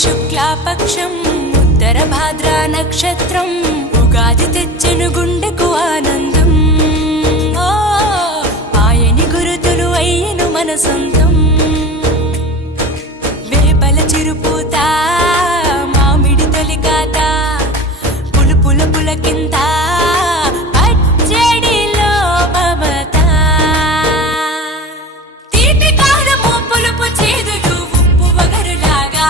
శుక్లాపక్షం ఉత్తర భాద్ర నక్షత్రం ఉగాది తెచ్చెను గుండెకు ఆనందం. ఆయని గురుతులు అయ్యను మన సొంతం. వేపల చిరుపూత మామిడి తొలికాత పులుపుల పులకింత పచ్చడిలో మమత. తీపి కారము పులుపు చేదులు ఉప్పు వగరులాగా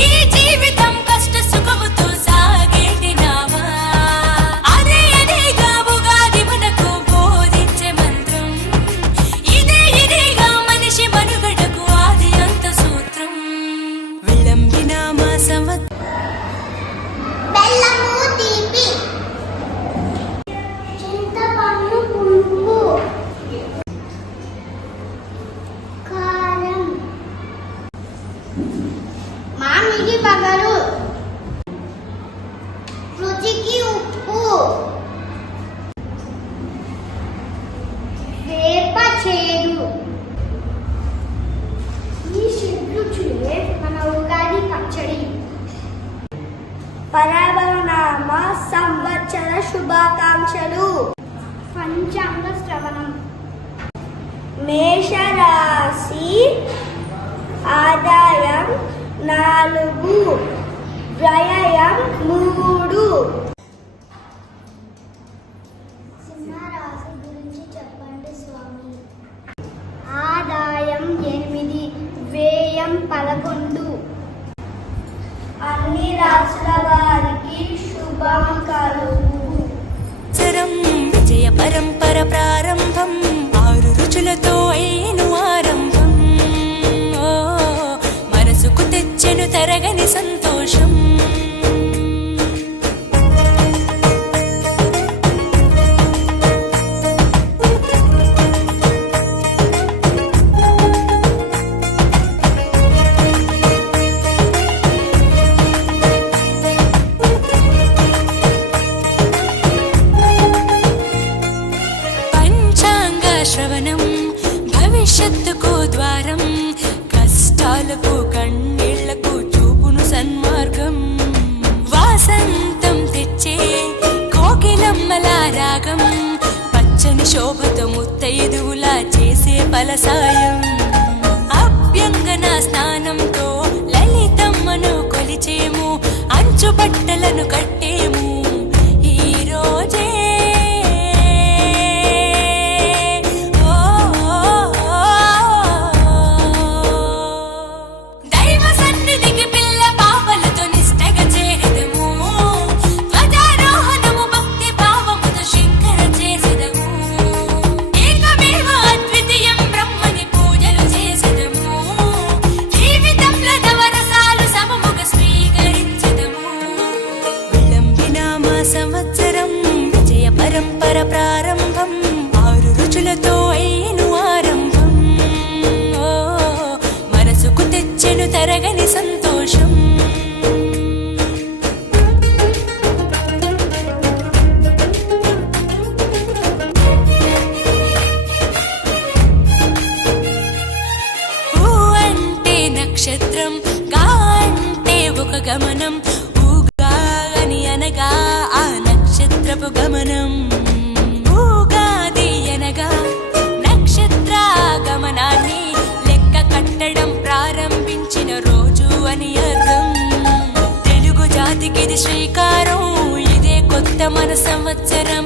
ఈ జీవితం కష్ట సుఖముతో సాగేటి నావా. అదే అదేగా ఉగాది మనకు బోధించే మంత్రం. ఇదేగా మనిషి మనుగడకు ఆది అంత సూత్రం. విళంబిన మా బెల్లము తీపి, చింతపండు పులుపు, కారం, మామిడి పగలు, రుచికి ఉప్పు, వేప చేదు. ఈ షడ్రుచులే మన ఉగాది పచ్చడి. పరాభవనామ సంవత్సర శుభాకాంక్షలు. పంచాంగ శ్రవణం. మేషరాశి ఆదాయం 4, వ్యయం 3. సింహరాశి గురించి చెప్పండి స్వామి. ఆదాయం 8, వ్యయం 11. అన్ని రాష్ట్ర వారికి శుభాకాంక్షలు. విజయ పరంపర ప్రారంభం 6 రుచులతో అయిను ఆరంభం. మనసుకు తెచ్చెను తరగని సంతోషం. శ్రవణం భవిష్యత్తుకు ద్వారం. కష్టాలకు కన్నీళ్లకు చూపును సన్మార్గం. వాసంతం తెచ్చే కోకిలమ్మల రాగం. పచ్చని శోభతో ముత్తైదువులా చేసే ఫలసాయం. అభ్యంగన స్నానంతో లలితమ్మను కొలిచేము. అంచు బట్టలను కట్టేము ఈ రోజే. సంవత్సరం విజయ పరంపర ప్రారంభం 6 రుచులతో అయిను ఆరంభం. మనసుకు తెచ్చెను తరగని సంతోషం. ఊ అంటే నక్షత్రం, గా అంటే ఒక గమనం. అనగా ఆ నక్షత్రపు గమనం. ఉగాది అనగా నక్షత్ర గమనాన్ని లెక్క కట్టడం ప్రారంభించిన రోజు అని అర్థం. తెలుగు జాతికిది శ్రీకారం. ఇదే కొత్త మన సంవత్సరం.